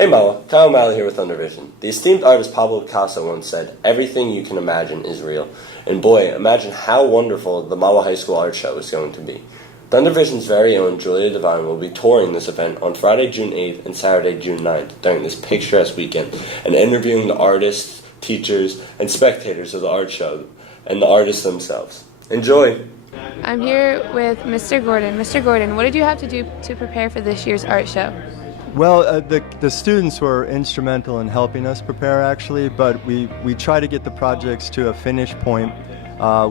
Hey Mahwah, Kyle O'Malley here with Thundervision. The esteemed artist Pablo Picasso once said, "Everything you can imagine is real." And boy, imagine how wonderful the Mahwah High School Art Show is going to be. Thundervision's very own Julia Devine will be touring this event on Friday, June 8th and Saturday, June 9th during this picturesque weekend and interviewing the artists, teachers, and spectators of the art show and the artists themselves. Enjoy! I'm here with Mr. Gordon. Mr. Gordon, what did you have to do to prepare for this year's art show? Well, the students were instrumental in helping us prepare, actually, but we try to get the projects to a finish point,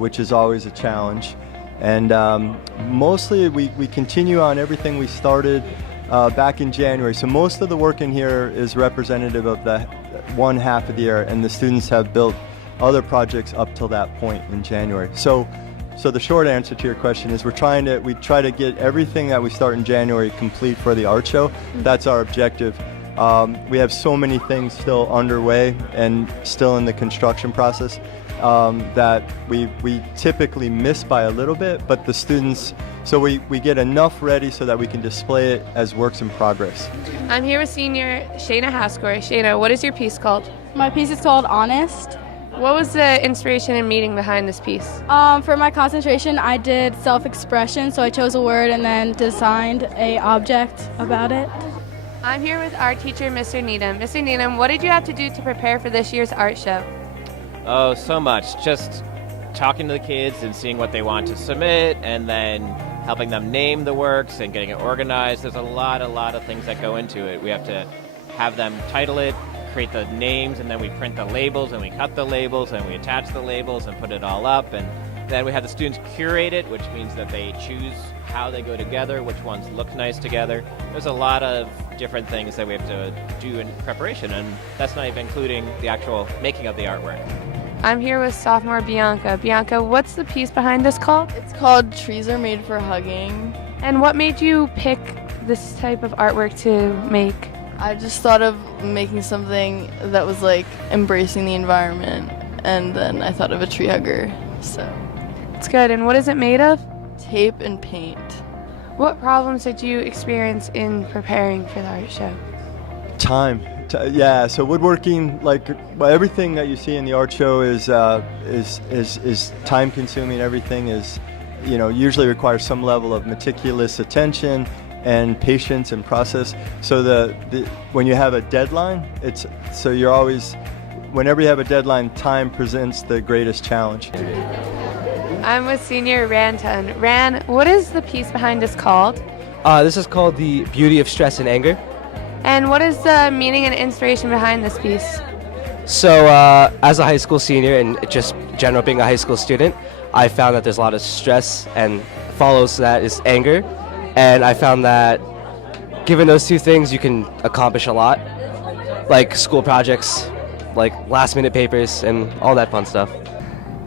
which is always a challenge. And mostly we continue on everything we started back in January. So most of the work in here is representative of the one half of the year, and the students have built other projects up till that point in January. So the short answer to your question is we try to get everything that we start in January complete for the art show. That's our objective. We have so many things still underway and still in the construction process that we typically miss by a little bit, but the students, so we get enough ready so that we can display it as works in progress. I'm here with senior Shayna Haskor. Shayna, what is your piece called? My piece is called Honest. What was the inspiration and meaning behind this piece? For my concentration, I did self-expression, so I chose a word and then designed a object about it. I'm here with art teacher, Mr. Needham. Mr. Needham, what did you have to do to prepare for this year's art show? Oh, so much. Just talking to the kids and seeing what they want to submit, and then helping them name the works and getting it organized. There's a lot of things that go into it. We have to have them title it, create the names, and then we print the labels, and we cut the labels, and we attach the labels and put it all up, and then we have the students curate it, which means that they choose how they go together, which ones look nice together. There's a lot of different things that we have to do in preparation, and that's not even including the actual making of the artwork. I'm here with sophomore Bianca. Bianca, what's the piece behind this called? It's called Trees Are Made for Hugging. And what made you pick this type of artwork to make? I just thought of making something that was like embracing the environment, and then I thought of a tree hugger, so. It's good. And what is it made of? Tape and paint. What problems did you experience in preparing for the art show? Time. Yeah, so woodworking, everything that you see in the art show is time consuming. Everything is, usually requires some level of meticulous attention and patience and process. So when you have a deadline, whenever you have a deadline, time presents the greatest challenge. I'm with senior Ranton. Ran, what is the piece behind this called? This is called The Beauty of Stress and Anger. And what is the meaning and inspiration behind this piece? So as a high school senior and just general being a high school student, I found that there's a lot of stress, and follows that is anger. And I found that given those two things, you can accomplish a lot, like school projects, like last-minute papers, and all that fun stuff.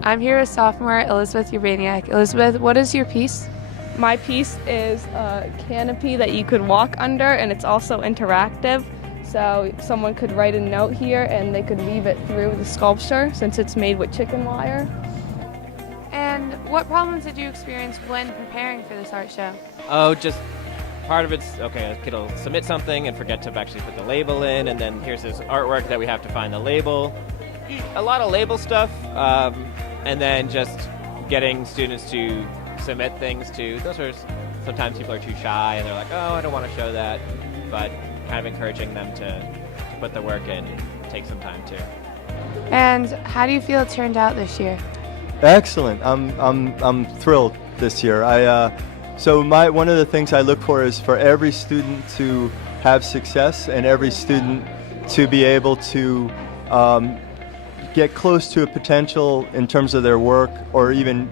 I'm here with sophomore Elizabeth Urbaniak. Elizabeth, what is your piece? My piece is a canopy that you could walk under, and it's also interactive. So someone could write a note here, and they could weave it through the sculpture since it's made with chicken wire. And what problems did you experience when preparing for this art show? Oh, just part of it's, okay, a kid will submit something and forget to actually put the label in, and then here's this artwork that we have to find the label. A lot of label stuff, and then just getting students to submit things to, sometimes people are too shy and they're like, oh, I don't want to show that, but kind of encouraging them to put the work in and take some time too. And how do you feel it turned out this year? Excellent. I'm thrilled this year. One of the things I look for is for every student to have success and every student to be able to get close to a potential in terms of their work, or even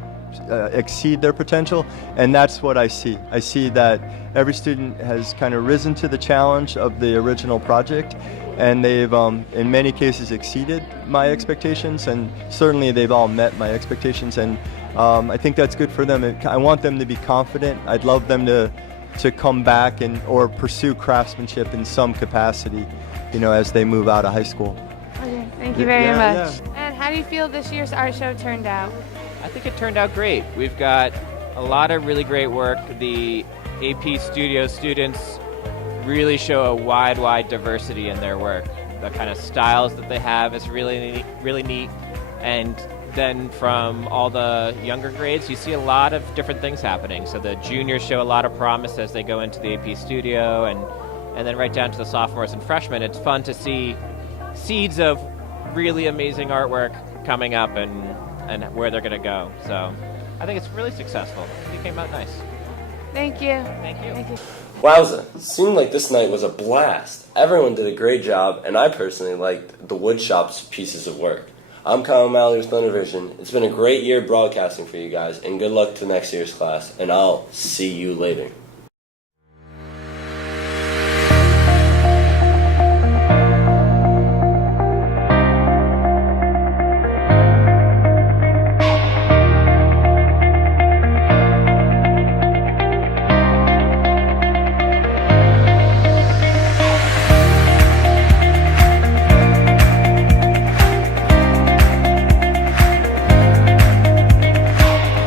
exceed their potential, and that's what I see. I see that every student has kind of risen to the challenge of the original project, and they've in many cases exceeded my expectations, and certainly they've all met my expectations, and I think that's good for them. I want them to be confident. I'd love them to come back or pursue craftsmanship in some capacity, as they move out of high school. Okay, thank you very much. Yeah. And how do you feel this year's art show turned out? I think it turned out great. We've got a lot of really great work. The AP Studio students really show a wide diversity in their work. The kind of styles that they have is really neat. And then from all the younger grades, you see a lot of different things happening. So the juniors show a lot of promise as they go into the AP studio, and then right down to the sophomores and freshmen, it's fun to see seeds of really amazing artwork coming up and where they're going to go. So I think it's really successful. It came out nice. Thank you. Thank you. Thank you. Wowza, it seemed like this night was a blast. Everyone did a great job, and I personally liked the wood shop's pieces of work. I'm Kyle O'Malley with Thunder Vision. It's been a great year broadcasting for you guys, and good luck to next year's class, and I'll see you later.